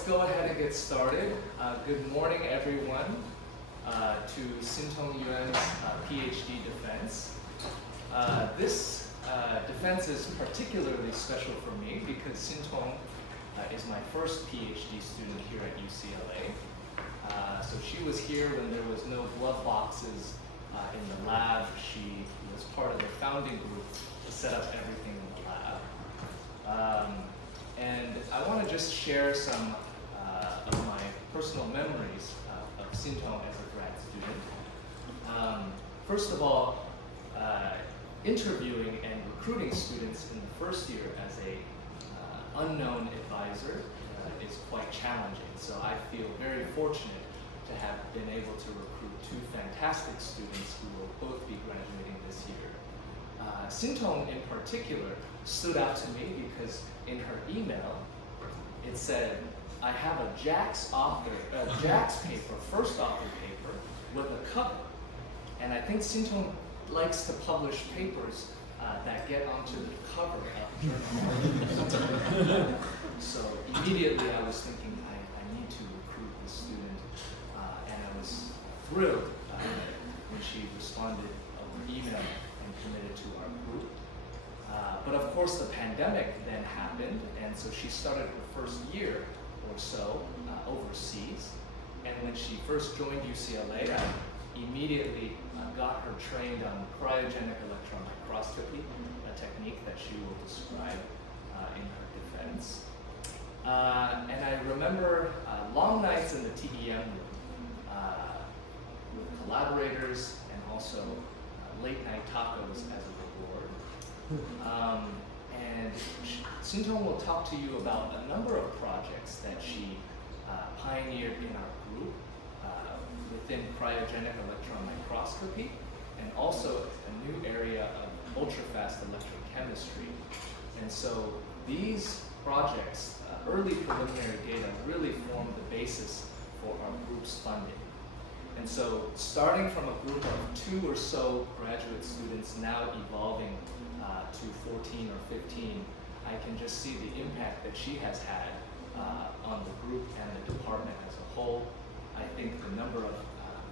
let's go ahead and get started. Good morning, everyone, to Xintong Yuan's PhD defense. This defense is particularly special for me because Xintong is my first PhD student here at UCLA. So she was here when there was no glove boxes in the lab. She was part of the founding group to set up everything in the lab. And I want to just share some of my personal memories of Xintong as a grad student. First of all, interviewing and recruiting students in the first year as a unknown advisor is quite challenging. So I feel very fortunate to have been able to recruit two fantastic students who will both be graduating this year. Xintong in particular stood out to me because in her email, it said, I have a JAX paper, first author paper, with a cover. And I think Xintong likes to publish papers that get onto the cover of journals. So immediately I was thinking, I need to recruit this student. And I was thrilled when she responded over email and committed to our group. But of course the pandemic then happened, and so she started her first year or so overseas. And when she first joined UCLA, I immediately got her trained on cryogenic electron microscopy, a technique that she will describe in her defense. And I remember long nights in the TEM room with collaborators and also late night tacos as a reward. And Xintong will talk to you about a number of projects that she pioneered in our group within cryogenic electron microscopy, and also a new area of ultra-fast electrochemistry. And so these projects, early preliminary data, really formed the basis for our group's funding. And so starting from a group of 2 or so graduate students now evolving to 14 or 15, I can just see the impact that she has had on the group and the department as a whole. I think the number of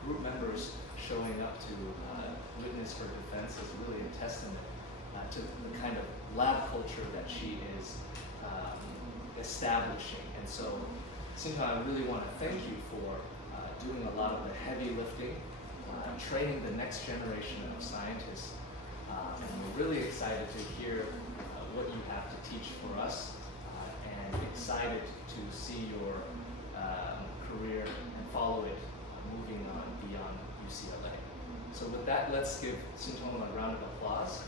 group members showing up to witness her defense is really a testament to the kind of lab culture that she is establishing. And so, Xintong, I really want to thank you for doing a lot of the heavy lifting, training the next generation of scientists. And we're really excited to hear what you have to teach for us, and excited to see your career and follow it moving on beyond UCLA. So with that, let's give Xintong a round of applause.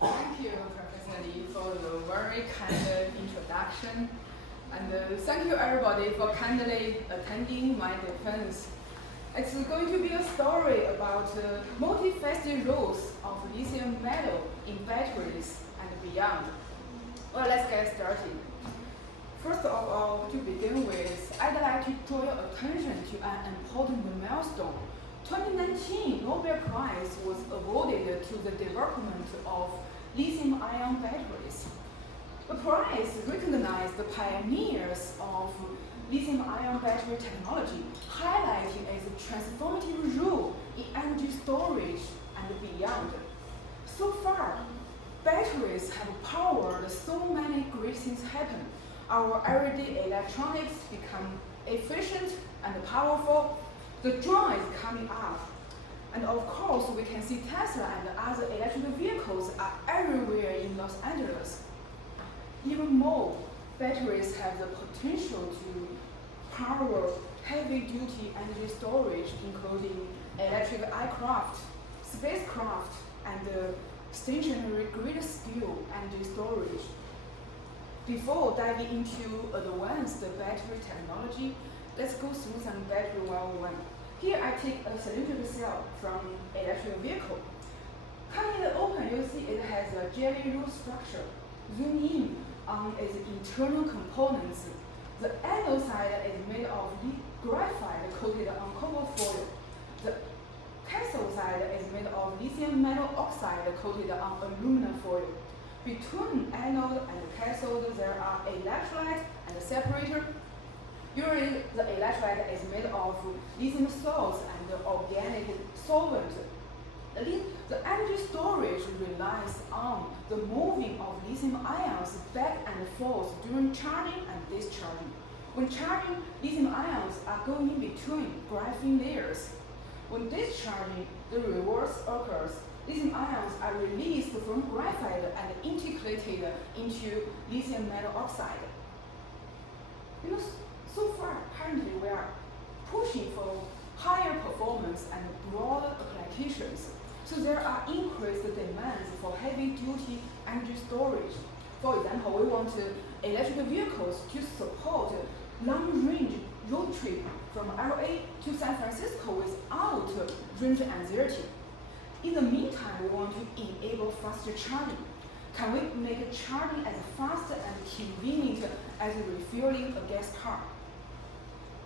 Thank you, Professor Li, for the very kind introduction. And thank you everybody for kindly attending my defense. It's going to be a story about multi-faceted roles of lithium metal in batteries and beyond. Well, let's get started. First of all, to begin with, I'd like to draw your attention to an important milestone. 2019 Nobel Prize was awarded to the development of lithium-ion batteries. The prize recognized the pioneers of lithium-ion battery technology, highlighting its transformative role in energy storage and beyond. So far, batteries have powered so many great things happen. Our everyday electronics become efficient and powerful. The draw is coming up. And of course, we can see Tesla and other electric vehicles are everywhere in Los Angeles. Even more, batteries have the potential to power heavy-duty energy storage, including electric aircraft, spacecraft, and stationary grid-scale energy storage. Before diving into advanced battery technology, let's go through some battery 101. Here I take a cylindrical cell from electric vehicle. Cutting it open, you see it has a jelly roll structure. Zoom in on its internal components. The anode side is made of graphite coated on copper foil. The cathode side is made of lithium metal oxide coated on aluminum foil. between anode and cathode there are electrolyte and a separator. Usually the electrolyte is made of lithium salts and organic solvent. The energy storage relies on the moving of lithium ions back and forth during charging and discharging. When charging, lithium ions are going in between graphene layers. When discharging, the reverse occurs. Lithium ions are released from graphite and integrated into lithium metal oxide. So far, currently we are pushing for higher performance and broader applications. So there are increased demands for heavy-duty energy storage. For example, we want electric vehicles to support long-range road trip from LA to San Francisco without range anxiety. In the meantime, we want to enable faster charging. Can we make charging as fast and convenient as refueling a gas car?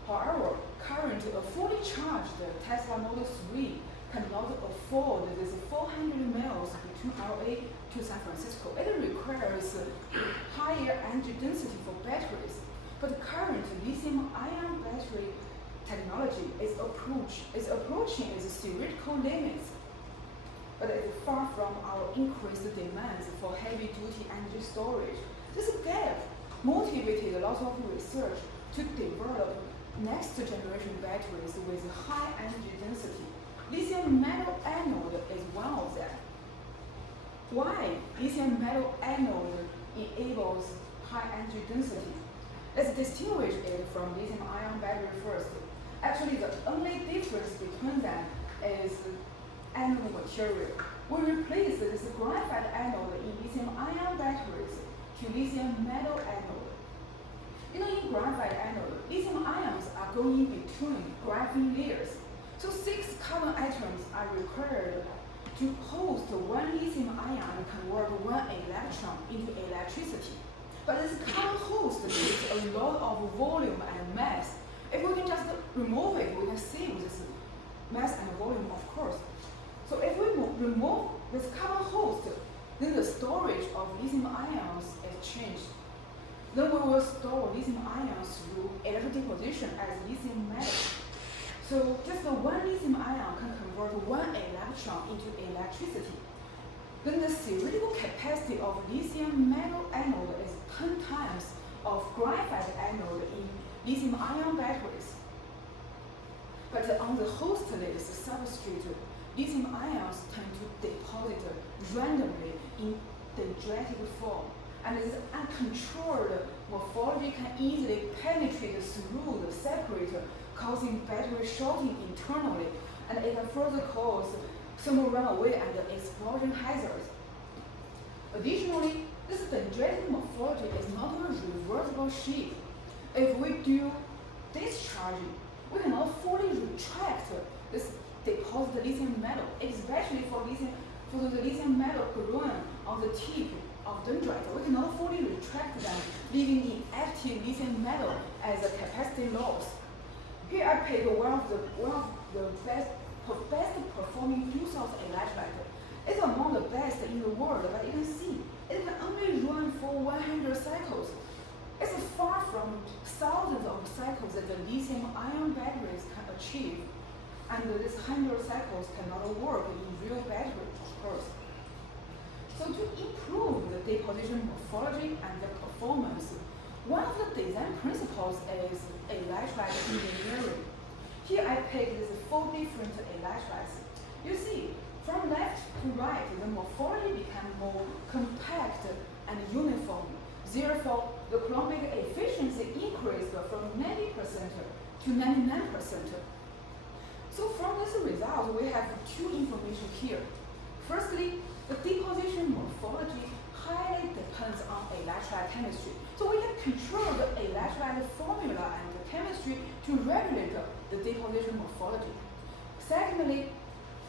However, currently a fully charged Tesla Model 3 cannot afford this 400 miles between LA to San Francisco. It requires higher energy density for batteries. But current lithium-ion battery technology is approaching its theoretical limits. But it is far from our increased demands for heavy-duty energy storage. This gap motivated lots of research to develop next-generation batteries with high energy density. Lithium metal anode is one of them. Why lithium metal anode enables high energy density? Let's distinguish it from lithium-ion battery first. Actually, the only difference between them is anode material. We replace this graphite anode in lithium-ion batteries to lithium metal anode. In graphite anode, lithium ions are going between graphene layers. So 6 carbon atoms are required to host one lithium ion and convert one electron into electricity. But this carbon host takes a lot of volume and mass. If we can just remove it, we can save this mass and volume, of course. So if we remove this carbon host, then the storage of lithium ions is changed. Then we will store lithium ions through electric deposition as lithium metal. So just one lithium ion can convert one electron into electricity. Then the theoretical capacity of lithium metal anode is 10 times of graphite anode in lithium-ion batteries. But on the hostless substrate, lithium ions tend to deposit randomly in dendritic form, and this uncontrolled morphology can easily penetrate through the separator, causing battery shorting internally, and it can further cause thermal runaway and explosion hazards. Additionally, this dendritic morphology is not a reversible shape. If we do discharging, we cannot fully retract this deposited lithium metal, especially for the lithium metal gluon on the tip of dendrite. We cannot fully retract them, leaving inactive lithium metal as a capacity loss. Here I pick one of the best performing fuel cell electrolyte. It's among the best in the world, but you can see it can only run for 100 cycles. It's far from thousands of cycles that the lithium-ion batteries can achieve, and this 100 cycles cannot work in real battery, of course. So to improve the deposition morphology and the performance, one of the design principles is electrolyte engineering. Here I picked these 4 different electrolytes. You see, from left to right, the morphology became more compact and uniform. Therefore, the coulombic efficiency increased from 90% to 99%. So from this result, we have 2 information here. Firstly, the deposition morphology highly depends on electrolyte chemistry. So we can control the electrolyte formula and the chemistry to regulate the deposition morphology. Secondly,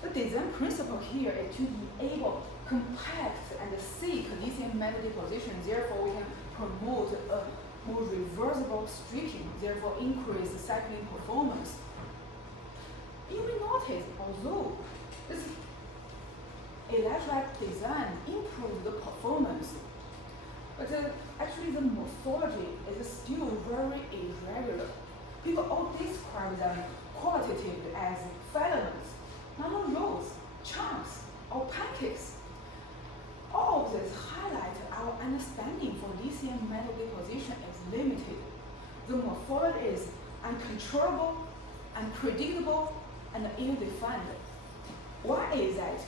the design principle here is to enable compact and thick lithium metal deposition. Therefore, we can promote a more reversible stripping, therefore increase cycling performance. You will notice, although this electrolyte design improves the performance, morphology is still very irregular. People all describe them qualitatively as filaments, nanorods, chunks, or pancakes. All of this highlight our understanding for lithium metal deposition is limited. The morphology is uncontrollable, unpredictable, and ill-defined. Why is that?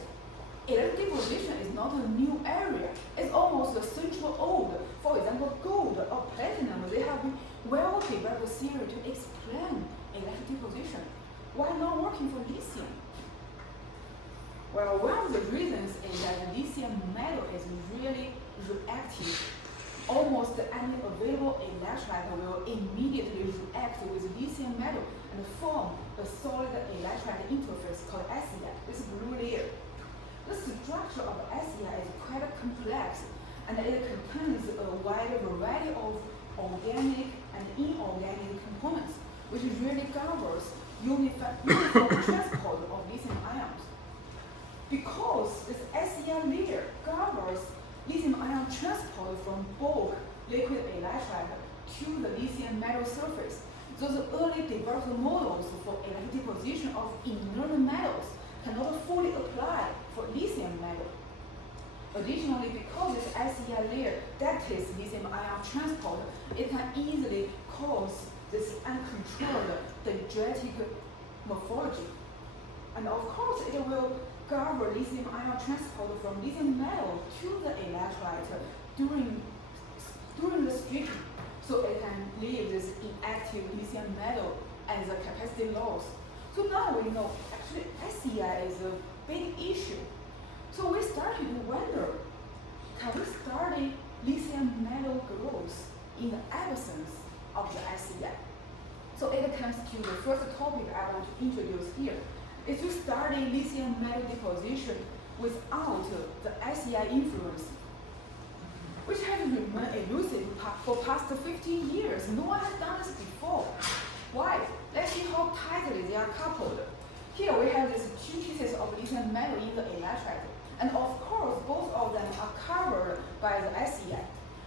Electric deposition is not a new area. It's almost a century old. For example, gold or platinum, they have been well-developed theory to explain electric deposition. Why not working for lithium? Well, one of the reasons is that lithium metal is really reactive. Almost any available electrolyte will immediately react with lithium metal and form a solid electrolyte interface called SEI, this blue layer. The structure of SEI is quite complex, and it contains a wide variety of organic and inorganic components, which really governs uniform transport of lithium ions. Because this SEI layer governs lithium ion transport from bulk liquid electrolyte to the lithium metal surface, those early developed models for electric deposition of inert metals cannot fully apply for lithium metal. Additionally, because this SEI layer dictates lithium ion transport, it can easily cause this uncontrolled dendritic morphology. And of course, it will govern lithium ion transport from lithium metal to the electrolyte during the stripping. So it can leave this inactive lithium metal as a capacity loss. So now we know actually SEI is a big issue. So we started to wonder, can we study lithium metal growth in the absence of the SEI? So it comes to the first topic I want to introduce here, is to study lithium metal deposition without the SEI influence, which has remained elusive for past 15 years. No one has done this before. Why? Let's see how tightly they are coupled. Here we have these two pieces of lithium metal in the electrolyte, and of course both of them are covered by the SEI.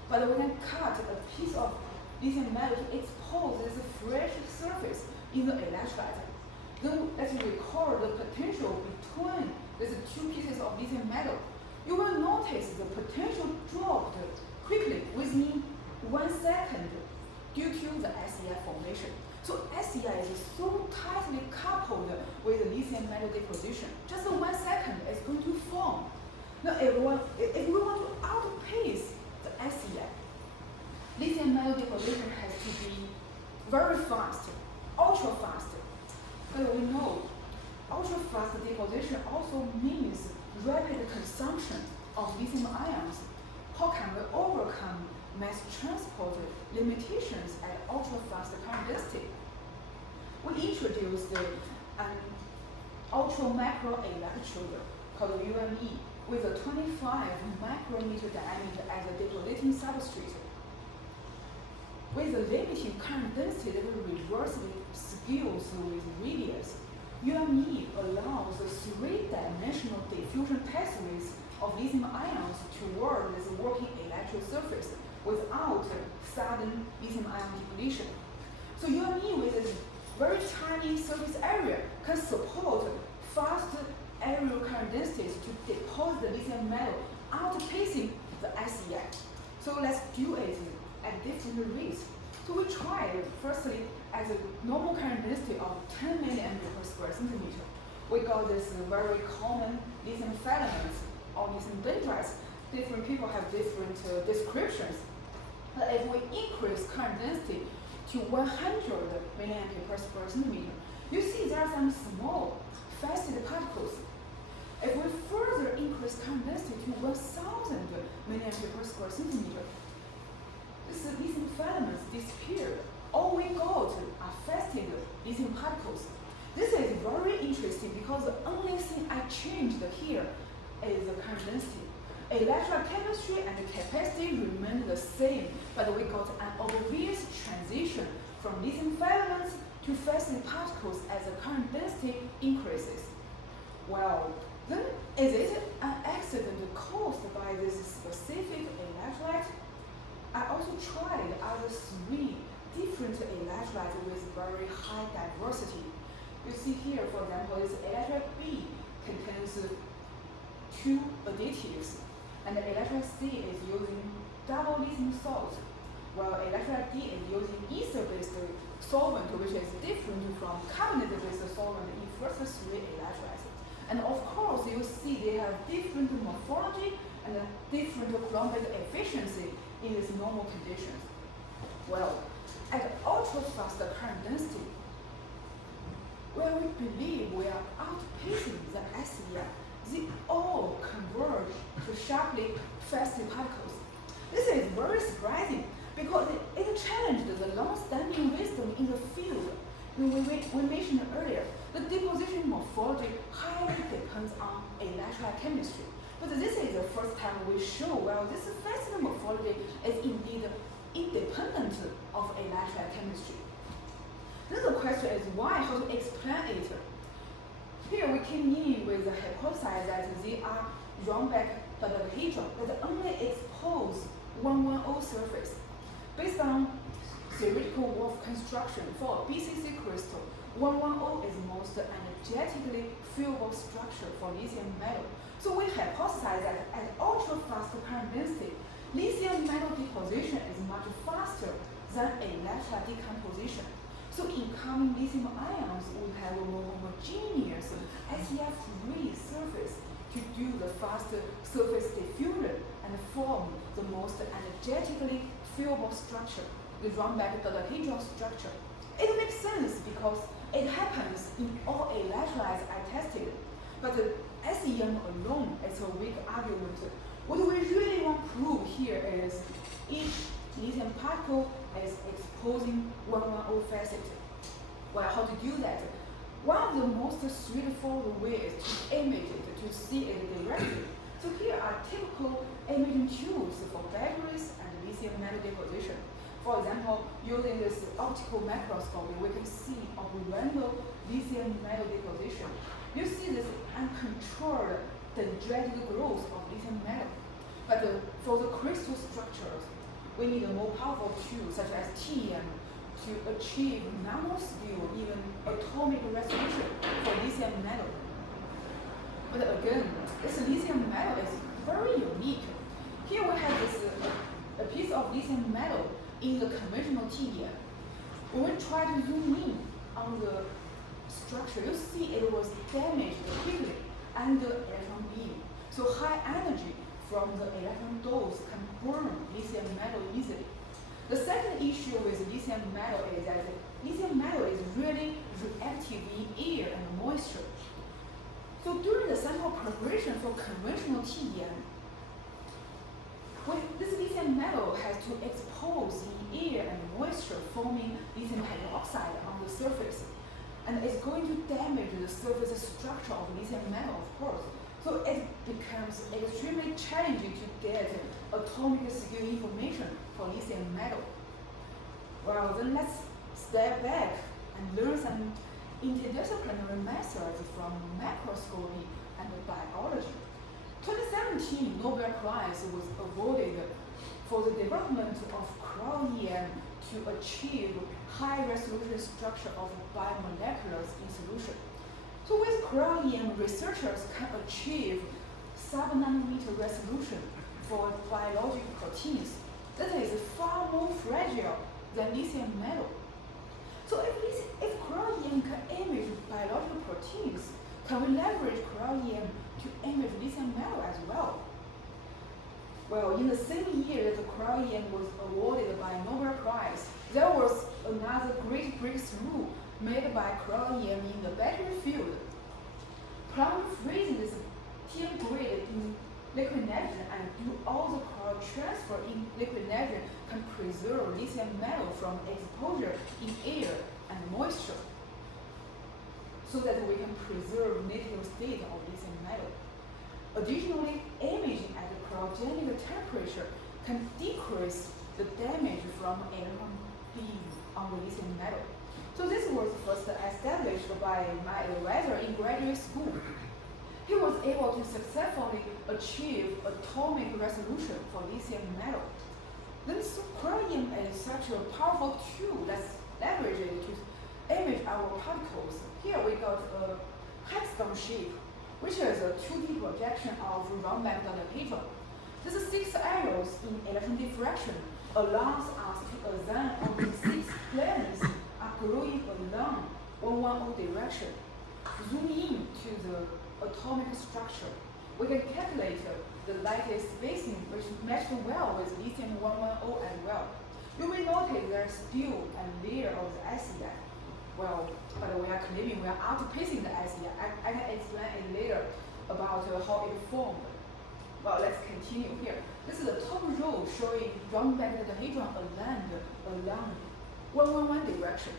But we can cut a piece of lithium metal to expose this fresh surface in the electrolyte. Then let's record the potential between these two pieces of lithium metal. You will notice the potential dropped quickly within 1 second due to the SEI formation. So SEI is so tightly coupled with the lithium metal deposition. Just 1 second it's going to form. Now if we want to outpace the SEI, lithium metal deposition has to be very fast, ultra fast. But we know ultra fast deposition also means rapid consumption of lithium ions. How can we overcome mass transport limitations at ultra fast current density? We introduced an ultra macro electrode called UME with a 25 micrometer diameter as a depositing substrate. With a limited current density that reversibly scales with radius, UME allows three-dimensional diffusion pathways of lithium ions toward this working electrode surface without sudden lithium ion depletion. So UME with this very tiny surface area can support fast aerial current densities to deposit the lithium metal outpacing the SEI. So let's do it at different rates. So we tried firstly at a normal current density of 10 milliampere per square centimeter. We got this very common lithium filaments or lithium dendrites. Different people have different descriptions. But if we increase current density to 100 milliampere per square centimeter, you see there are some small faceted particles. If we further increase current density to 1000 milliampere per square centimeter, these lithium filaments disappear. All we got are faceted lithium particles. This is very interesting because the only thing I changed here is the current density. Electrolyte chemistry and capacity remain the same, but we got an obvious transition from lithium filaments to faceted particles as the current density increases. Well, then is it an accident caused by this specific electrolyte? I also tried 3 different electrolytes with very high diversity. You see here, for example, this electrolyte B contains 2 additives, and electrolyte C is using double lithium salt, while electrolyte D is using ether-based solvent, which is different from carbonate-based solvent in first 3 electrolytes. And of course, you see they have different morphology and different Coulombic efficiency in these normal conditions. Well, at ultra-fast current density, where we believe we are outpacing the SEM, they all converge to sharply fast particles. This is very surprising because it challenged the long-standing wisdom in the field. We mentioned earlier, the deposition morphology highly depends on electrolyte chemistry. But this is the first time we show, well, this fast morphology is indeed independent of electrolyte chemistry. Then the question is why, how to explain it? Here we came in with the hypothesis that they are Rhombach dodecahedron that only expose 110 surface. Based on theoretical Wolf construction for a BCC crystal, 110 is most energetically fuelable structure for lithium metal. So we hypothesize that at ultra-fast current density, lithium metal deposition is much faster than electrolyte decomposition. So incoming lithium ions will have a more homogeneous SEF-free surface to do the fast surface diffusion and form the most energetically fuelable structure, the Rhombach dodecahedron structure. It makes sense because it happens in all electrolytes I tested. But SEM alone is a weak argument. What we really want to prove here is each lithium particle is exposing 110 facet. Well, how to do that? One of the most straightforward ways to image it, to see it directly. So here are typical imaging tools for batteries and lithium metal deposition. For example, using this optical microscopy, we can see a random lithium metal deposition. You see this uncontrolled dendritic growth of lithium metal. But for the crystal structures, we need a more powerful tool such as TEM to achieve nanoscale, even atomic resolution for lithium metal. But again, this lithium metal is very unique. Here we have this a piece of lithium metal in the conventional TEM. When we try to zoom in on the structure, you see it was damaged quickly under electron beam. So high energy from the electron dose can burn lithium metal easily. The second issue with lithium metal is that lithium metal is really reactive in air and moisture. So during the sample preparation for conventional TEM, this lithium metal has to expose in air and moisture, forming lithium hydroxide on the surface. And it's going to damage the surface structure of lithium metal, of course. So it becomes extremely challenging to get atomic scale information for lithium metal. Well, then let's step back and learn some interdisciplinary methods from macroscopy and biology. 2017 Nobel Prize was awarded for the development of cryo-EM to achieve high-resolution structure of biomoleculars in solution. So with cryo-EM, researchers can achieve sub-nanometer resolution for biological proteins that is far more fragile than lithium metal. So if cryo-EM can image biological proteins, can we leverage cryo-EM to image lithium metal as well? Well, in the same year that the cryo-EM was awarded by Nobel Prize, there was another great breakthrough made by cryo-EM in the battery field. Plum freezing this TM grid in liquid nitrogen and do all the cryo transfer in liquid nitrogen can preserve lithium metal from exposure in air and moisture, so that we can preserve native state of lithium metal. Additionally, imaging at the cryogenic temperature can decrease the damage from electron beam on the lithium metal. So this was first established by my advisor in graduate school. He was able to successfully achieve atomic resolution for lithium metal. Then cryo-EM is such a powerful tool. Let's leverage it to image our particles. Here we got a hexagon shape, which is a 2D projection of round magnet dodecahedron. These 6 arrows in electron diffraction allows us to assign all the 6 planes are growing along 110 direction. Zoom in to the atomic structure. We can calculate the lattice spacing, which matches well with lithium 110 as well. You may notice there's still a layer of the SEI. Well, but we are claiming we are outpacing the SEI. I can explain it later about how it formed. Well, let's continue here. This is the top row showing round magnet dodecahedron aligned along 111 direction.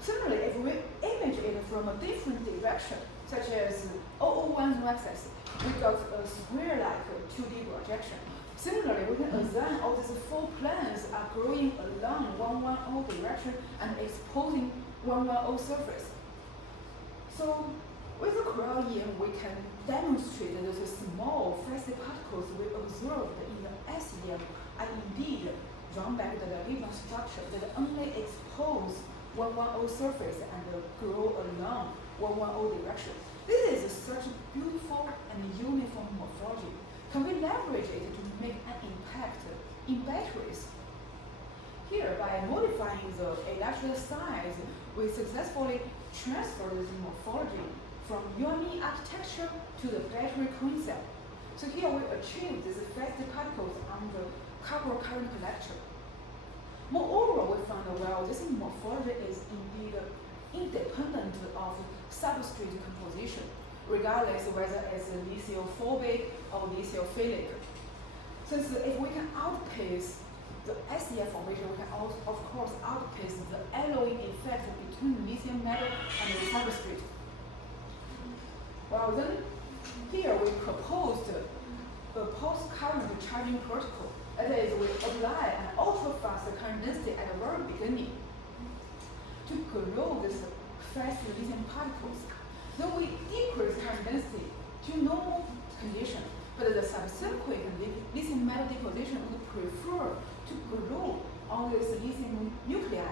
Similarly, if we image it from a different direction, such as 001 axis, we got a square-like 2D projection. Similarly, we can assign all these 4 planes are growing along 110 direction and exposing 110 surface. So, with the cryo-EM, we can demonstrate that the small fast particles we observed in the SEM are indeed round magnet dodecahedron structure that only expose 110 surface and grow along 110 direction. This is such a beautiful and uniform morphology. Can we leverage it to make an impact in batteries? Here, by modifying the electrode size, we successfully transferred this morphology from UME architecture to the battery coin cell. So here we achieved these fast particles on the copper current collector. Moreover, we found well this morphology is indeed independent of substrate composition, regardless whether it's lithiophobic or lithophilic. Since if we can outpace the SEF formation, we can also, of course, outpace the alloying effect between lithium metal and the substrate. Well, then here we proposed a pulse current charging protocol. That is, we apply an ultra-fast current density at the very beginning to grow this fast lithium particles. Then we decrease current density to normal condition, but the subsequent lithium metal deposition would prefer to grow all these lithium nuclei.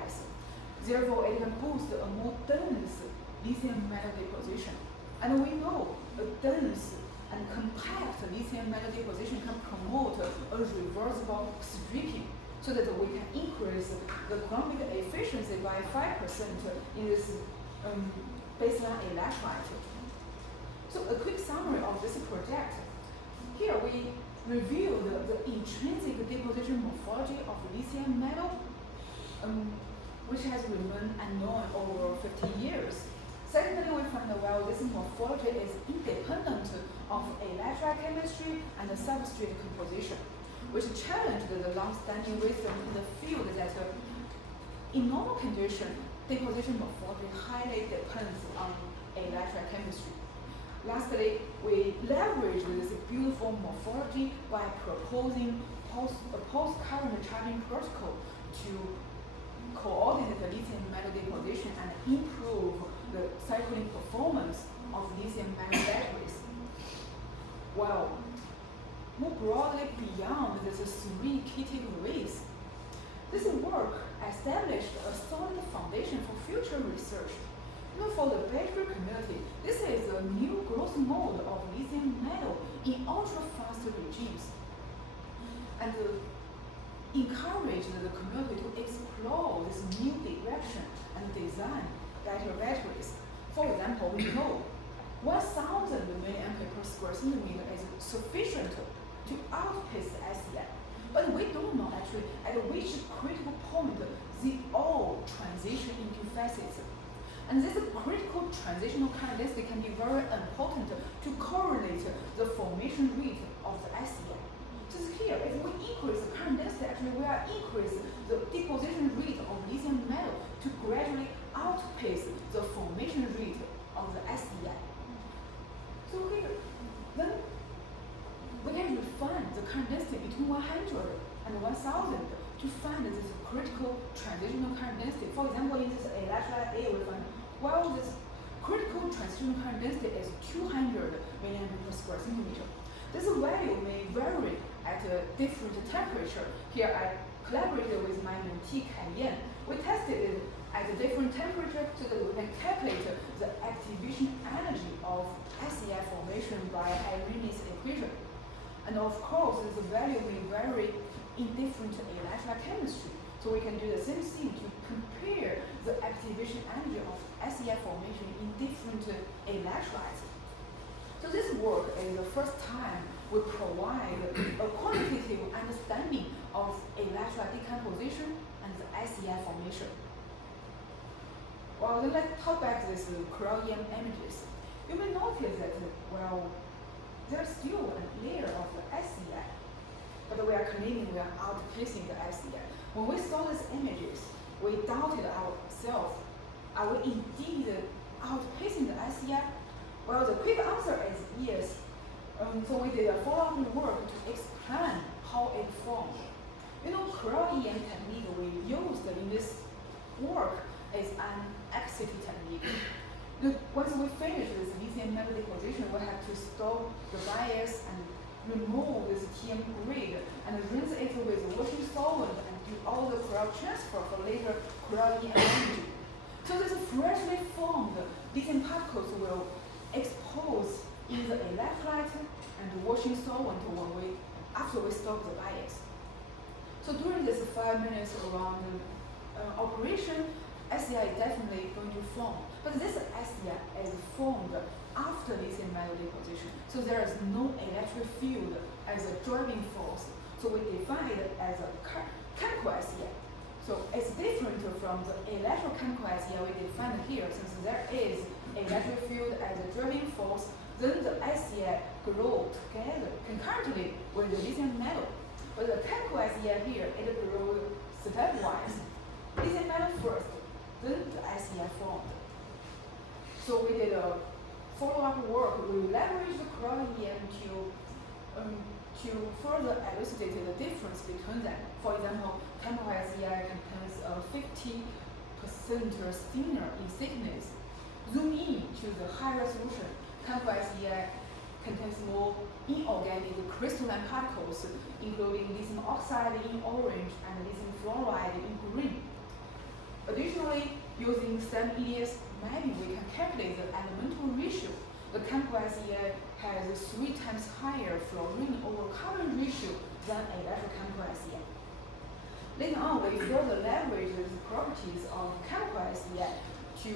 Therefore, it can boost a more dense lithium metal deposition. And we know a dense and compact lithium metal deposition can promote a reversible stripping so that we can increase the chromic efficiency by 5% in this baseline electrolyte. So a quick summary of this project. Here we reviewed the intrinsic deposition morphology of lithium metal, which has remained unknown over 50 years. Secondly, we found well this morphology is independent of electrochemistry and substrate composition, which challenged the long-standing wisdom in the field that in normal condition, deposition morphology highly depends on electrochemistry. Lastly, we leveraged this beautiful morphology by proposing a pulse current charging protocol to coordinate the lithium metal deposition and improve the cycling performance of lithium metal batteries. Well, more broadly beyond these 3 key takeaways, this work established a solid foundation for future research. Even for the battery community, this is a new growth mode of lithium metal in ultra-fast regimes, and encouraged the community to explore this new direction and design better batteries. For example, we know 1,000 milliampere per square centimeter is sufficient to outpace the SEM. But we don't know actually at which critical point they all transition into facets. And this critical transitional current density can be very important to correlate the formation rate of the SEM. So here, if we increase the current density, actually we are increasing the deposition rate of lithium metal to gradually outpace the formation rate of the SEM. So here, then we can refine the current density between 100 and 1,000 to find this critical transitional current density. For example, in this electrolyte A, we find, well, this critical transitional current density is 200 milliampere per square centimeter. This value may vary at a different temperature. Here I collaborated with my mentee Yuan. We tested it at a different temperature so that we can calculate the activation energy of SEI formation by Arrhenius equation. And of course, this value may vary in different electrolyte chemistry. So we can do the same thing to compare the activation energy of SEI formation in different electrolytes. So this work is the first time we provide a quantitative understanding of electrolyte decomposition and the SEI formation. Well, then let's talk back this cryo-EM images. You may notice that, well, there's still a layer of the SEI, but we are claiming we are outpacing the SEI. When we saw these images, we doubted ourselves. Are we indeed outpacing the SEI? Well, the quick answer is yes. So we did a follow-up work to explain how it formed. You know, cryo-EM technique we used in this work is an ex-situ technique. Once we finish this lithium metal deposition, we have to stop the bias and remove this TM grid and rinse it with washing solvent and do all the cryo transfer for later cryo-EM energy. So this freshly formed lithium particles will expose in the electrolyte and washing solvent after we stop the bias. So during this 5 minutes around operation, SEI is definitely going to form. But this SEI is formed after lithium metal deposition. So there is no electric field as a driving force. So we define it as a chemical SEI. So it's different from the electrochemical SEI we defined here. Since there is electric field as a driving force, then the SEI grow together concurrently with the lithium metal. But the chemical SEI here, it grows stepwise. Lithium metal first, then the SEI formed. So we did a follow-up work. We leveraged the cryo-EM to further elucidate the difference between them. For example, chemical SEI contains 50% thinner in thickness. Zoom in to the high resolution. Chemical SEI contains more inorganic crystalline particles, including lithium oxide in orange and lithium fluoride in green. Additionally, using STEM EDS mapping, we can calculate the elemental ratio. The chemical SEI has 3 times higher fluorine over carbon ratio than electrochemical SEI. Later on, we further leverage the properties of chemical SEI to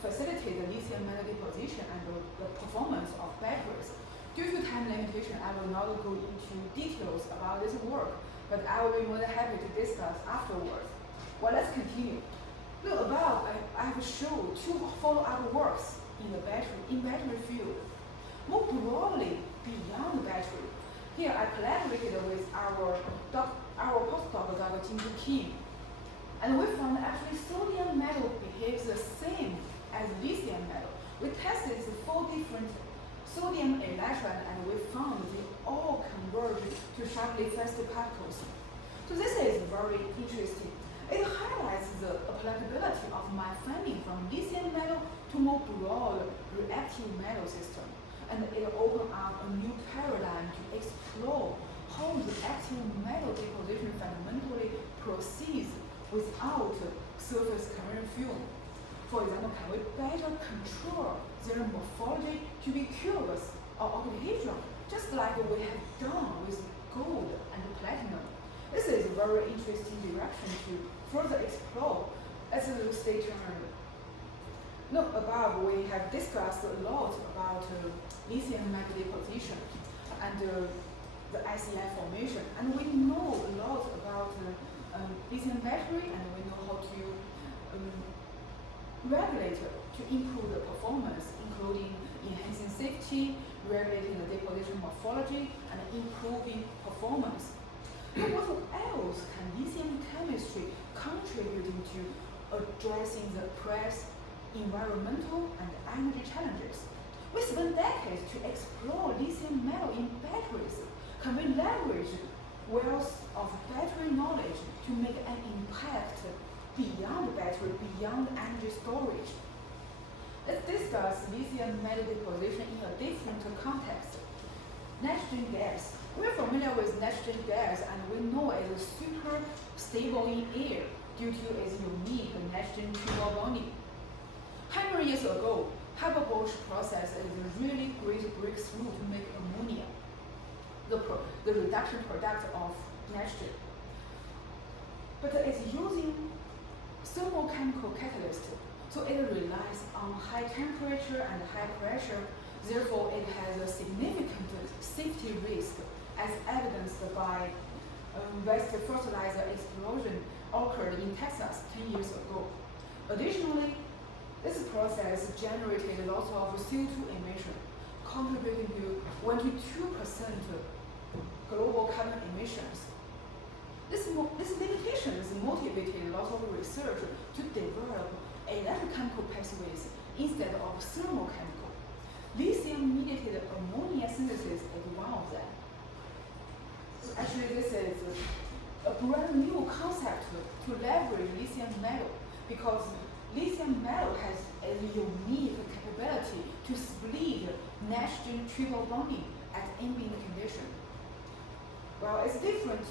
facilitate the lithium metal deposition and the performance of batteries. Due to time limitation, I will not go into details about this work, but I will be more than happy to discuss afterwards. Well, let's continue. Look, above, I have shown 2 follow-up works in the battery field. More broadly, beyond the battery, here I collaborated with our postdoc, Dr. Xintong Yuan, and we found actually sodium metal behaves the same as lithium metal. We tested 4 different sodium electrodes and we found they all converge to sharply fast particles. So this is very interesting. It highlights the applicability of my finding from lithium metal to more broad reactive metal system. And it opened up a new paradigm to explore how the active metal deposition fundamentally proceeds without surface current fuel. For example, can we better control their morphology to be curvous or octahedral, just like we have done with gold and platinum? This is a very interesting direction to further explore. As a stay tuned. Look, above we have discussed a lot about lithium metal deposition and the SEI formation, and we know a lot about lithium battery, and we know how to regulate to improve the performance, including enhancing safety, regulating the deposition morphology, and improving performance. But what else can lithium chemistry contribute to addressing the press, environmental, and energy challenges? We spent decades to explore lithium metal in batteries. Can we leverage wealth of battery knowledge to make an impact beyond battery, beyond energy storage? Let's discuss lithium metal deposition in a different context. nitrogen gas. We're familiar with nitrogen gas and we know it is super stable in air due to its unique nitrogen triple bonding. 100 years ago, Haber-Bosch process is a really great breakthrough to make ammonia, the reduction product of nitrogen. But it's using thermochemical catalyst, so it relies on high temperature and high pressure. Therefore, it has a significant safety risk, as evidenced by waste fertilizer explosion occurred in Texas 10 years ago. Additionally, this process generated lots of CO2 emission, contributing to 22% global carbon emissions. This limitations motivated lots of research to develop electrochemical pathways instead of thermochemical. Lithium-mediated ammonia synthesis is one of them. Actually, this is a brand new concept to leverage lithium metal because lithium metal has a unique capability to split nitrogen triple bonding at ambient condition. Well, it's different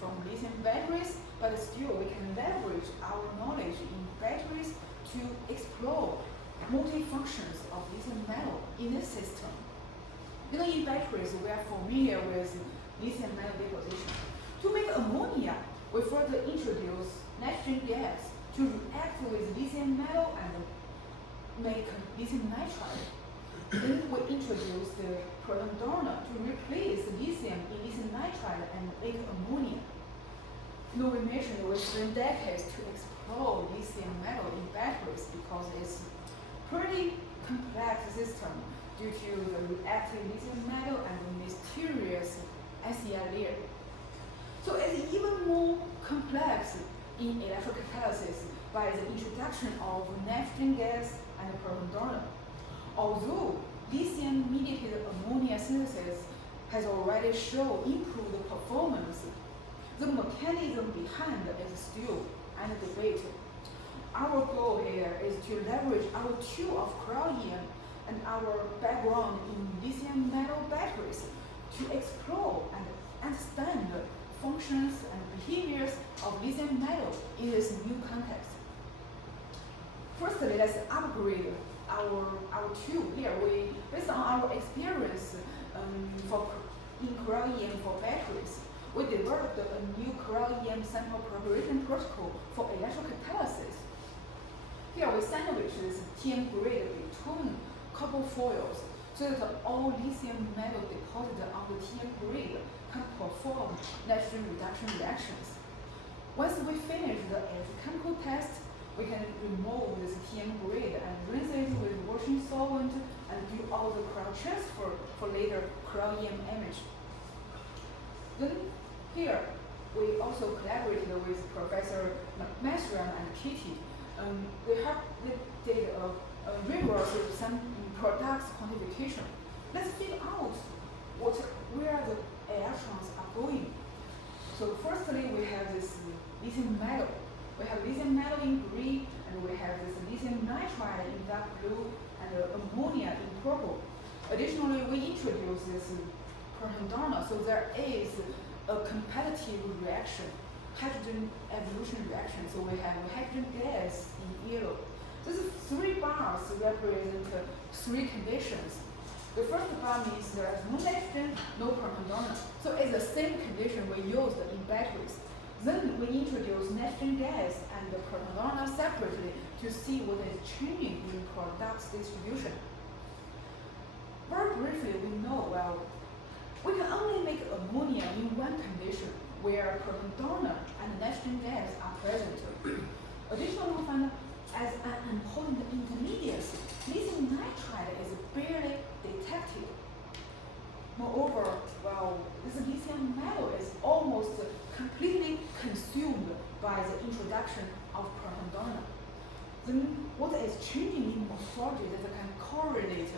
from lithium batteries, but still we can leverage our knowledge in batteries to explore multi-functions of lithium metal in this system. You know, in batteries, we are familiar with lithium metal deposition. To make ammonia, we further introduce nitrogen gas to react with lithium metal and make lithium nitride. Then we introduce the proton donor to replace lithium in lithium nitride and make ammonia. You know, we mentioned we spent decades to explore lithium metal in batteries because it's pretty complex system due to the reactive lithium metal and the mysterious SEI layer. So it's even more complex in electrocatalysis by the introduction of nitrogen gas and proton donor. Although lithium-mediated ammonia synthesis has already shown improved performance, the mechanism behind is still under debate. Our goal here is to leverage our tool of cryo-EM and our background in lithium metal batteries to explore and understand the functions and behaviors of lithium metal in this new context. Firstly, let's upgrade our tool here. Based on our experience in cryo-EM for batteries, we developed a new cryo-EM sample preparation protocol for electrocatalysis. Here we sandwich this TM grid between couple foils so that all lithium metal deposited on the TM grid can perform nitrogen reduction reactions. Once we finish the electrochemical test, we can remove this TM grid and rinse it with washing solvent and do all the cryo transfer for later cryo-EM image. Then here, we also collaborated with Professor Masram and Kitty. They did a rigorous some products quantification. Let's figure out where the electrons are going. So firstly, we have this lithium metal. We have lithium metal in green, and we have this lithium nitride in dark blue, and ammonia in purple. Additionally, we introduce this proton donor, so there is a competitive reaction, hydrogen evolution reaction. So we have hydrogen gas in yellow. These 3 bars represent 3 conditions. The first bar means there is no nitrogen, no proton donor. So it's the same condition we used in batteries. Then we introduce nitrogen gas and the proton donor separately to see what is changing in products distribution. Very briefly, we know, well, we can only make ammonia in one condition where proton donor and nitrogen gas are present. Additionally, we find as an important intermediate, lithium nitride is barely detected. Moreover, well, this lithium metal is almost completely consumed by the introduction of proton donor. Then what is changing in morphology that can correlate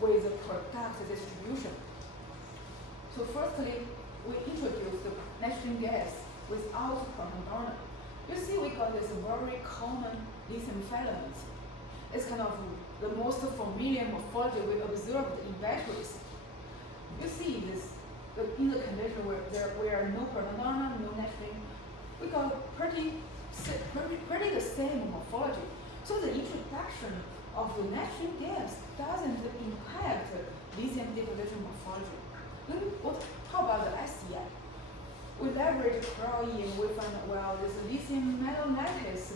with the product distribution? So firstly, we introduced the nitrogen gas without proton donor. You see we got this very common lithium filament. It's kind of the most familiar morphology we observed in batteries. You see this in the condition where there are no proton donor, no nitrogen, we got pretty the same morphology. So the introduction of the nitrogen gas doesn't impact lithium depletion morphology. Then how about the SEI? We leverage cryo-EM, we find well this lithium metal lattice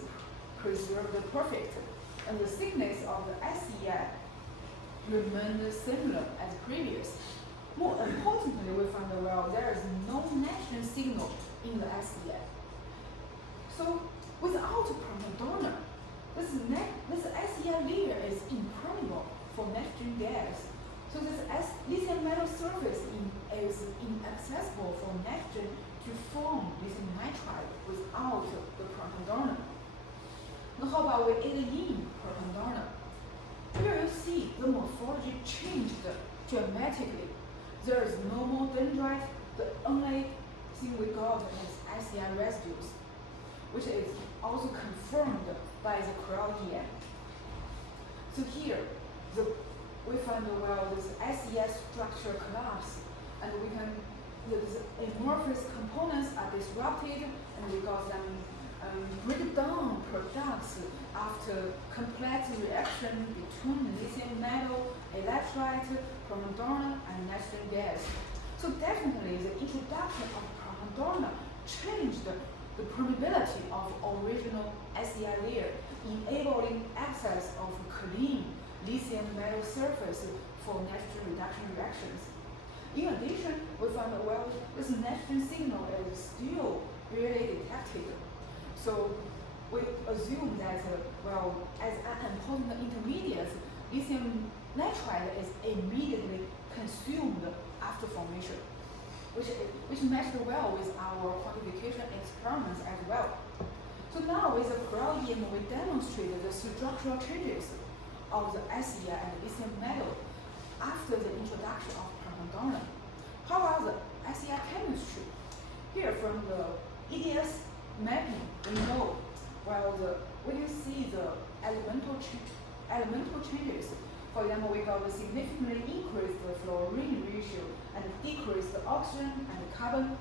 preserved perfect, and the thickness of the SEI remained similar as previous. More importantly, we found well there is no nitrogen signal in the SEI. So without proton donor, this SEI layer is impermeable for nitrogen gas. So this lithium metal surface is inaccessible for nitrogen to form lithium nitride without the proton donor. Now how about we add in proton donor? Here you see the morphology changed dramatically. There is no more dendrite. The only thing we got is SEI residues, which is also confirmed by the cryo-EM. So here, we find well this SEI structure collapse, and the amorphous components are disrupted, and we got them breakdown products after complex reaction between lithium metal, electrolyte, proton donor, and nitrogen gas. So definitely the introduction of proton donor changed the permeability of original SEI layer, enabling access of clean lithium metal surface for nitrogen reduction reactions. In addition, we found well this nitrogen signal is still barely detected. So we assume that well, as an important intermediate, lithium nitride is immediately consumed after formation, which matched well with our quantification experiments as well. So now with the cryo-EM, we demonstrated the structural changes of the SEI and lithium metal after the introduction of proton donor. How about the SEI chemistry? Here from the EDS mapping, we know well we can see the elemental changes. For example, we got a significantly increased fluorine ratio and decreased oxygen and carbon.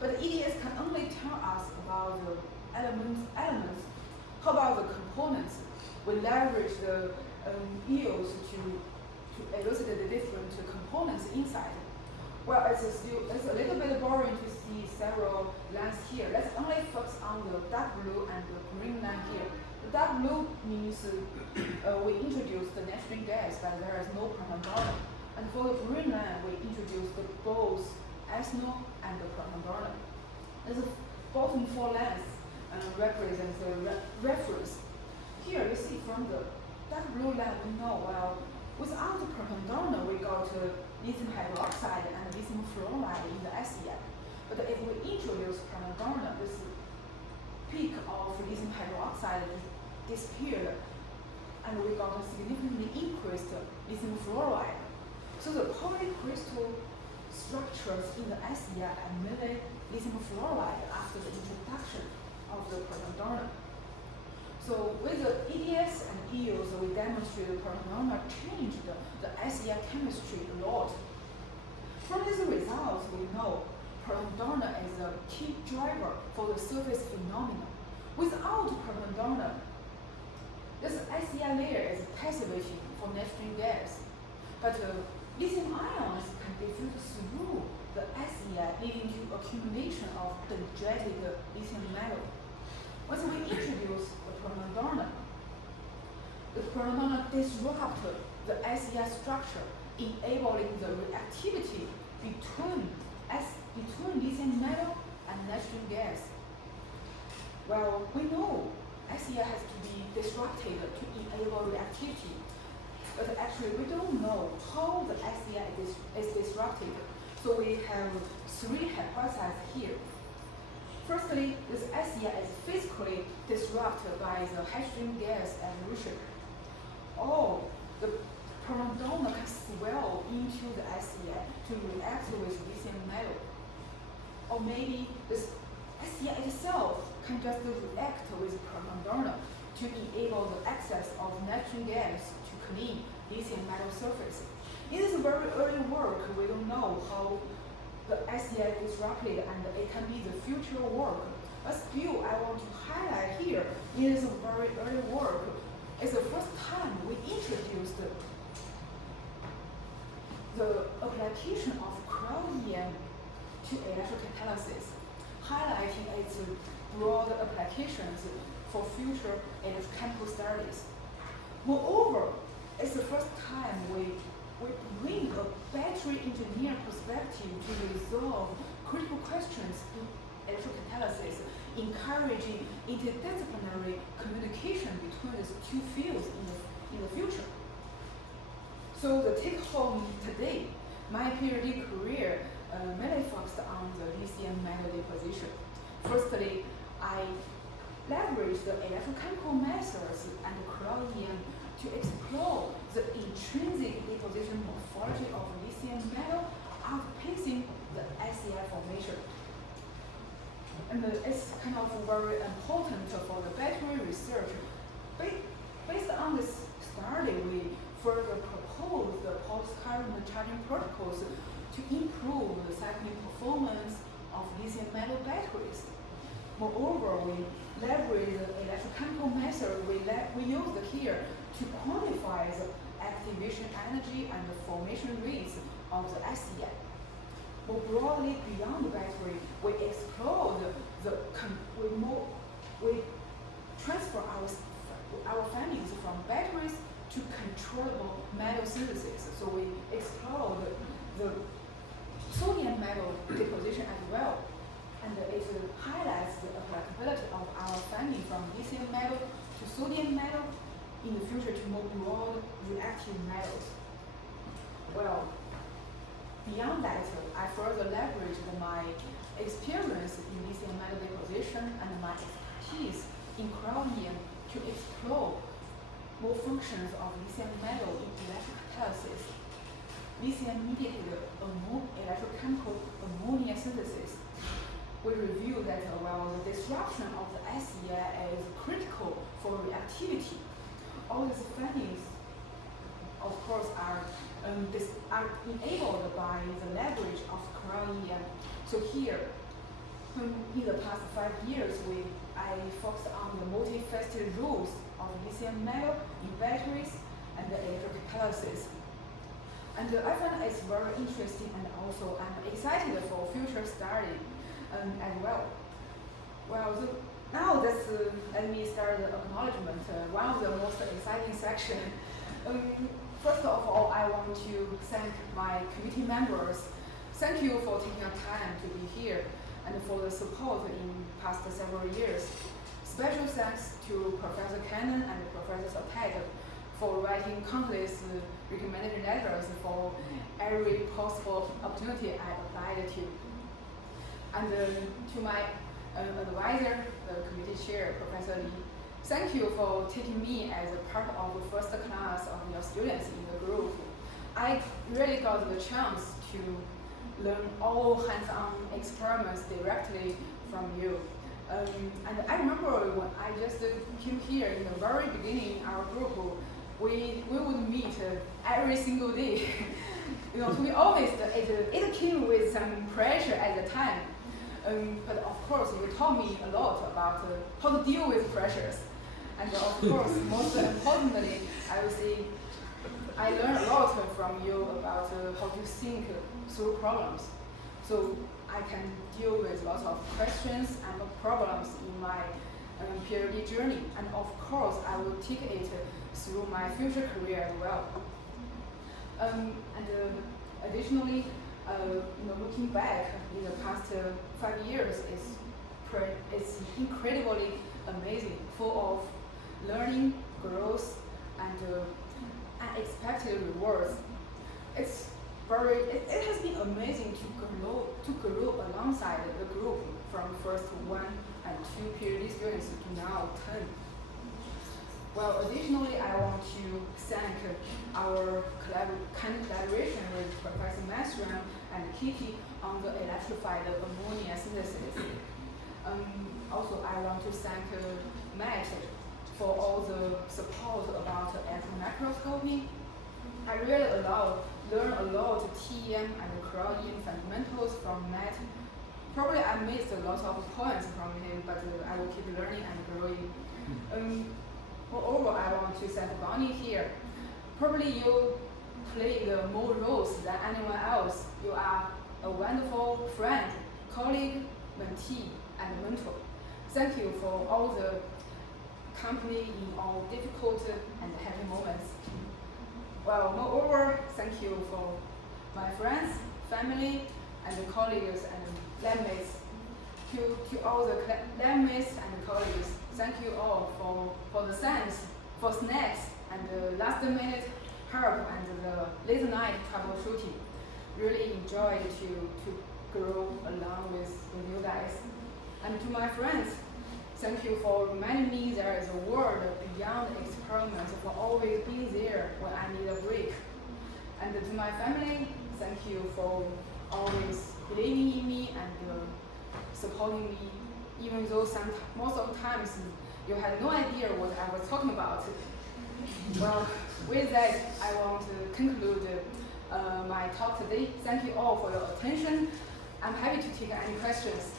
But EDS can only tell us about the elements. How about the components? We leverage the EOS to elucidate the different components inside. Well, it's a little bit boring to see several lines here. Let's only focus on the dark blue and the green line here. The dark blue means we introduced the nitrogen gas, but there is no proton donor. And for the green line, we introduced both ethanol and the proton donor. The bottom four lines represent the reference. Here you see from the dark blue line, we know well without the proton donor, we got lithium hydroxide and lithium fluoride in the SEI. But if we introduce proton donor, this peak of lithium hydroxide disappeared, and we got a significantly increased lithium fluoride. So the polycrystal structures in the SEI are mainly lithium fluoride after the introduction of the proton donor. So with the EDS and EOS, we demonstrated proton donor changed the SEI chemistry a lot. From these results, we know proton donor is a key driver for the surface phenomenon. Without proton donor, this SEI layer is passivating for nitrogen gas. But lithium ions can diffuse through the SEI, leading to accumulation of dendritic lithium metal. Once we introduce the proton donor disrupts the SEI structure, enabling the reactivity between lithium metal and nitrogen gas. Well, we know SEI has to be disrupted to enable reactivity, but actually we don't know how the SEI is disrupted. So we have three hypotheses here. Firstly, this SEI is physically disrupted by the hydrogen gas evolution. Or the proton donor can swell into the SEI to react with lithium metal. Or maybe this SEI itself can just react with proton donor to enable the access of nitrogen gas to clean lithium metal surface. it is very early work. We don't know how the SEI disrupted and it can be the future work. But still, I want to highlight here, it is a very early work. It's the first time we introduced the application of cryo-EM to electrocatalysis, highlighting its broad applications for future electrochemical studies. Moreover, it's the first time we bring a battery engineer perspective to resolve critical questions in electrocatalysis, encouraging interdisciplinary communication between these two fields in the future. So the take-home today, my PhD career mainly focused on the lithium metal deposition. Firstly, I leveraged the electrochemical methods and cryo-EM to explore the intrinsic deposition morphology of lithium metal outpacing the SEI formation. And it's kind of very important for the battery research. Based on this study, we further proposed the pulse current charging protocols to improve the cycling performance of lithium metal batteries. Moreover, we leverage the electrochemical method we used here to quantify the activation energy and the formation rates of the SEI. More broadly, beyond the battery, we explored we transfer our findings from batteries to controllable metal synthesis. So we explored the sodium metal deposition as well. And it highlights the applicability of our finding from lithium metal to sodium metal in the future to more broad reactive metals. Well, beyond that, I further leveraged my experience in lithium metal deposition and my expertise in cryo-EM to explore more functions of lithium metal in electrocatalysis, lithium-mediated electrochemical ammonia synthesis. We reviewed that while the disruption of the SEI is critical for reactivity, all these findings, of course, are enabled by the leverage of cryo-EM. So here, in the past 5 years, I focused on the multi-faceted rules of lithium metal in batteries and the electrocatalysis. And I find it's very interesting, and also I'm excited for future study as well. Well, now let me start the acknowledgement. One of the most exciting sections. First of all, I want to thank my committee members. Thank you for taking your time to be here and for the support in past several years. Special thanks to Professor Cannon and Professor Ted for writing countless recommended letters for every possible opportunity I applied to. And to my advisor, the committee chair, Professor Li, thank you for taking me as a part of the first class of your students in the group. I really got the chance to learn all hands-on experiments directly from you. And I remember when I just came here in the very beginning, our group, we would meet every single day. To be honest, it came with some pressure at the time. But of course, you taught me a lot about how to deal with pressures. And of course, most importantly, I would say I learned a lot from you about how to think through problems. So I can deal with lots of questions and problems in my PhD journey. And of course, I will take it through my future career as well. Additionally, looking back in the past 5 years, it's incredibly amazing, full of learning, growth, and unexpected rewards. It has been amazing to grow alongside the group from first 1 and 2 PhD students to now 10. Well, additionally, I want to thank our collaboration with Professor Masram and Kitty on the electrified ammonia synthesis. Also, I want to thank Matt for all the support about electron microscopy. I really love learned a lot of TEM and Cryo-EM fundamentals from Matt. Probably I missed a lot of points from him, but I will keep learning and growing. Moreover, I want to thank Bonnie here. Probably you play the more roles than anyone else. You are a wonderful friend, colleague, mentee, and mentor. Thank you for all the company in all difficult and happy moments. Well, moreover, thank you for my friends, family, and colleagues and lab mates. To all the lab mates and colleagues, thank you all for the thanks, for snacks, and the last minute help and the late night troubleshooting. Really enjoyed to grow along with you guys. And to my friends, thank you for reminding me there is a world beyond experiments, for always being there when I need a break. And to my family, thank you for always believing in me and supporting me, even though most of the times you had no idea what I was talking about. Well, with that, I want to conclude my talk today. Thank you all for your attention. I'm happy to take any questions.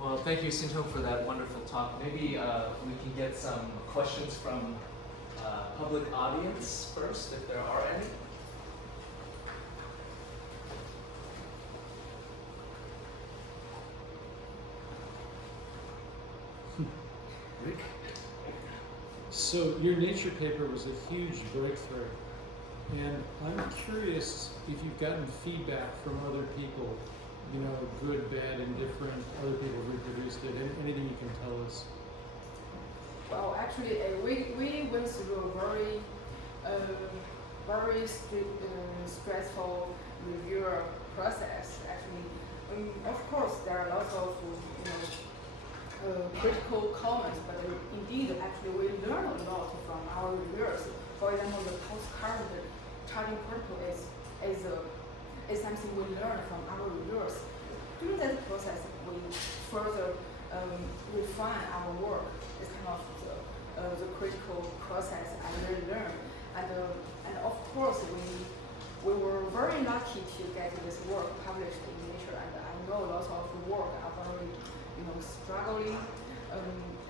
Well, thank you, Xintong, for that wonderful talk. Maybe we can get some questions from public audience first, if there are any. Rick? So your Nature paper was a huge breakthrough, and I'm curious if you've gotten feedback from other people, you know, good, bad, indifferent, other people reproduced it, anything you can tell us? Well, actually, we went through a very stressful review process. Actually, of course, there are lots of critical comments, but indeed, actually, we learn a lot from our reviewers. For example, the post-current charging protocol is something we learn from our reviewers. During that process, we further refine our work. It's kind of the critical process I really learned. And of course, we were very lucky to get this work published in Nature, and I know lots of work are very struggling.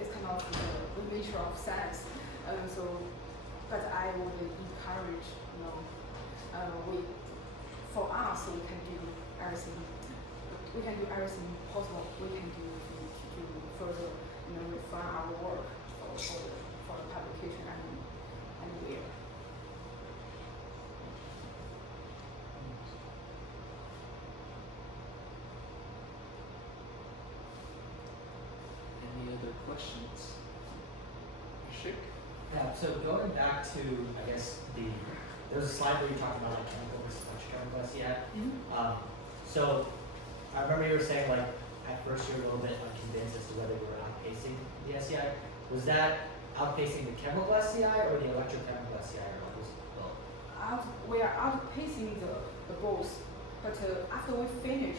It's kind of the nature of science. But I would encourage, for us, we can do everything. We can do everything possible. We can do to further, refine our work for the publication and where. Any other questions? Ashik? Yeah, so going back to, I guess, there was a slide where you talked about like chemical versus electrochemical SEI. So I remember you were saying like at first you were a little bit unconvinced as to whether you were outpacing the SEI. Was that outpacing the chemical SEI or the electrochemical SEI, or was it both? We are outpacing the both, but after we finish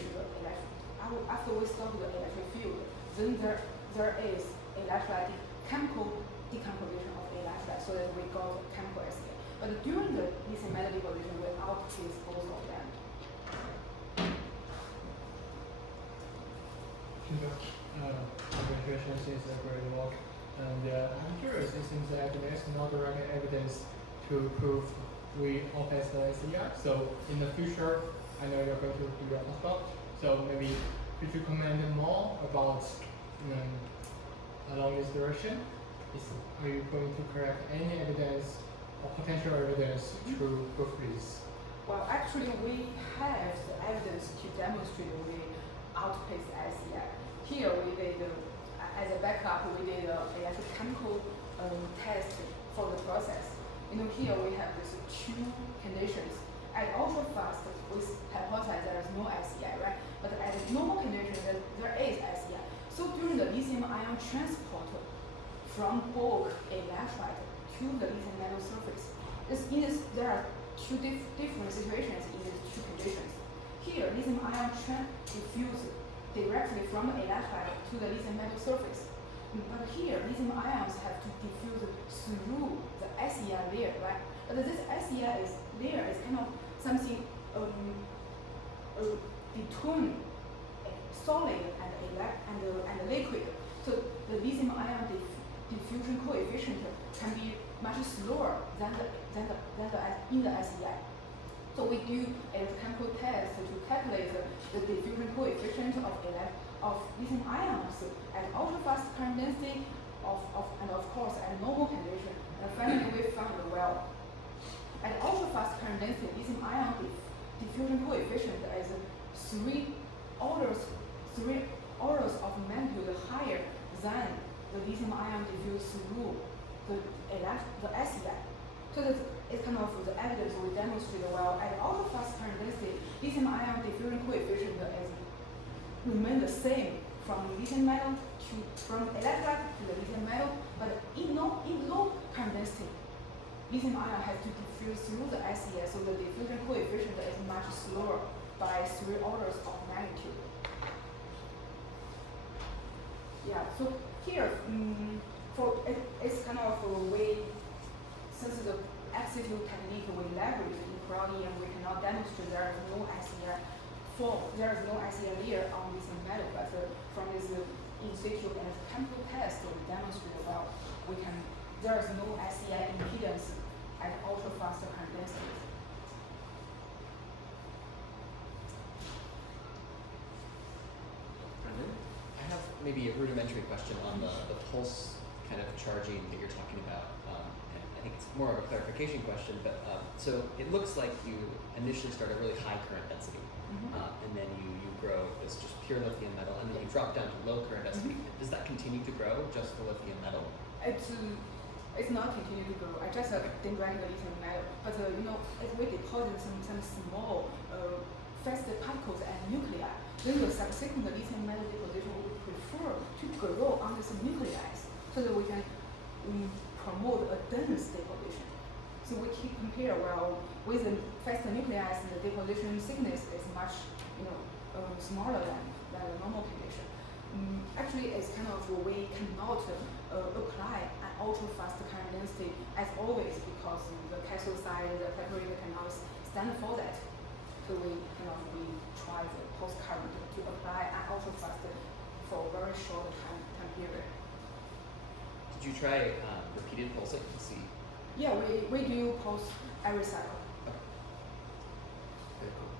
after we stop the electric field, then there is electrolytic chemical decomposition of electrolyte, so that we got chemical SEI. But during the lithium metal deposition, we outpace both of them. Congratulations, it's a great work. And I'm curious, it seems that there is no direct evidence to prove we outpace the SEI. So in the future, I know you're going to do your postdoc. So maybe could you comment more about along this direction? Are you going to collect any evidence or potential evidence to prove this? Well, actually, we have the evidence to demonstrate we outpace SEI. Here we did, as a backup, we did an electrochemical test for the process. Here we have these two conditions. At ultra fast, we hypothesize there is no SEI, right? But at normal conditions, there is SEI. So during the lithium ion transport from bulk electrolyte to the lithium metal surface, there are two different situations in these two conditions. Here, lithium ion diffuse directly from electrolyte to the lithium metal surface. But here, lithium ions have to diffuse through the SEI layer, right? But this SEI layer is kind of something between solid and liquid. So the lithium ion diffusion coefficient can be much slower than in the SEI. So we do a chemical test to calculate the diffusion coefficient of lithium ions at ultra-fast current density and of course at normal condition. And finally we found at ultra-fast current density, lithium ion diffusion coefficient is 3 orders of magnitude higher than the lithium ion diffused through the SEI. So that's it's kind of the evidence we demonstrate at ultra-fast current density, lithium ion diffusion coefficient remain the same from lithium metal from electrolyte to the lithium metal, but in low current density, lithium ion has to diffuse through the SEI, so the diffusion coefficient is much slower by 3 orders of magnitude. Yeah, so here, it's kind of a way, since the excitation technique we leverage in Crowley and we cannot demonstrate there is no SEI there is no SEI layer on this metal, but from this in situ and chemical test we demonstrate there is no SEI impedance at ultra fast current densities. Brendan? I have maybe a rudimentary question on the pulse kind of charging that you're talking about. And I think it's more of a clarification question, but so it looks like you initially start at really high current density, and then you grow as just pure lithium metal, and then you drop down to low current density. Does that continue to grow just for lithium metal? It's not continue to grow. I just didn't write the lithium metal, but if we deposit some small fast particles and nuclei, then the subsequent lithium metal deposition would prefer to grow on this nuclei, so that we can promote a dense deposition. So we keep compare with the fast nuclei, the deposition thickness is much smaller than the normal condition. Actually, it's kind of we cannot apply an ultra fast current density as always because the cathode side, the separator cannot stand for that. So we try the pulse current to apply an ultra fast for a very short time period. Did you try repeated pulsing to see? Yeah, we do pulse every cycle. Okay. Very cool.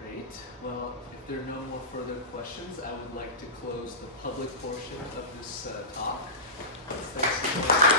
Great. Well, if there are no more further questions, I would like to close the public portion of this talk. Thanks so much.